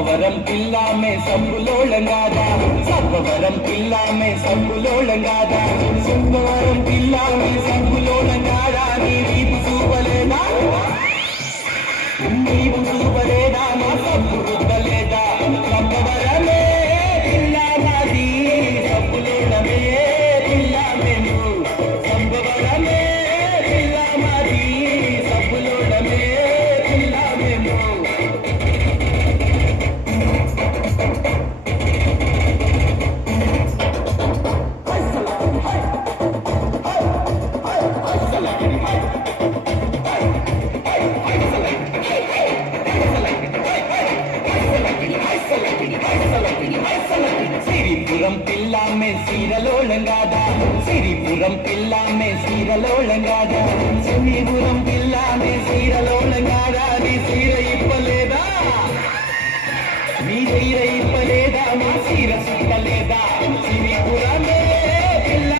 సర్వవరం పిల్లామే సబ్బులోళంగాదా సర్వవరం పిల్లామే సబ్బులోళంగాదా సర్వవరం పిల్లామే సబ్బులోళంగాదా నీ వీపు చూపలేదా నీవు చూపలేదా మా సబ్బు రుద్దలేదా సర్వవరమే పిల్లామాది సబ్బులోళమే పిల్లామేను సర్వవరమే పిల్లామాది సబ్బులోళమే పిల్లామేను సిరిపురం పిల్లామే సీరలోళంగాదా సిరిపురం పిల్లామే సీరలోళంగాదా సిరిపురం పిల్లామే సీరలోళంగాదా నీ సీర ఇప్పలేదా నీ సీర ఇప్పలేదా మా సీర